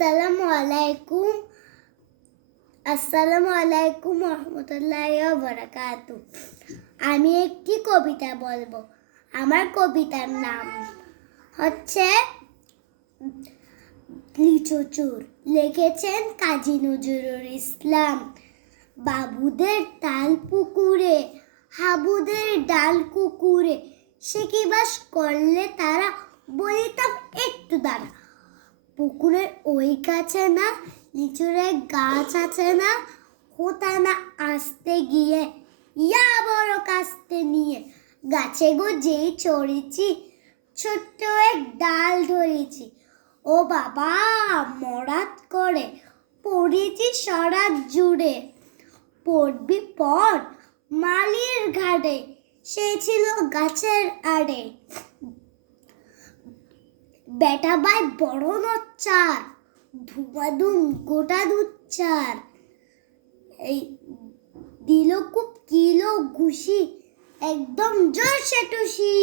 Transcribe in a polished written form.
আসসালামু আলাইকুম রহমতুল্লাহি ওয়া বারাকাতুহু। আমি একটি কবিতা বলবো। আমার কবিতার নাম হচ্ছে লিচু চোর। লিখেছেন কাজী নজরুল ইসলাম। বাবুদের তাল পুকুরে, হাবুদের ডাল কুকুরে, সে কি বাস করলে তারা, বলিতাম একটু দাঁড়া। পুকুরের ওই কাছে না লিচুরের গাছ আছে না, হতা না আসতে গিয়ে ইয়া বড় কাস্তে নিয়ে, গাছে গো যেই চড়েছি ছোট্ট এক ডাল ধরেছি, ও বাবা মরাত করে পড়েছি সরাত জুড়ে। পড়বি পড় মালির ঘাটে, সে ছিল গাছের আড়ে। বেটা বাই বড় নচ্চার, ধুমাধুম গোটা দুচ্চার, এই দিল খুব কিলো ঘুষি, একদম জোরসে টুসি।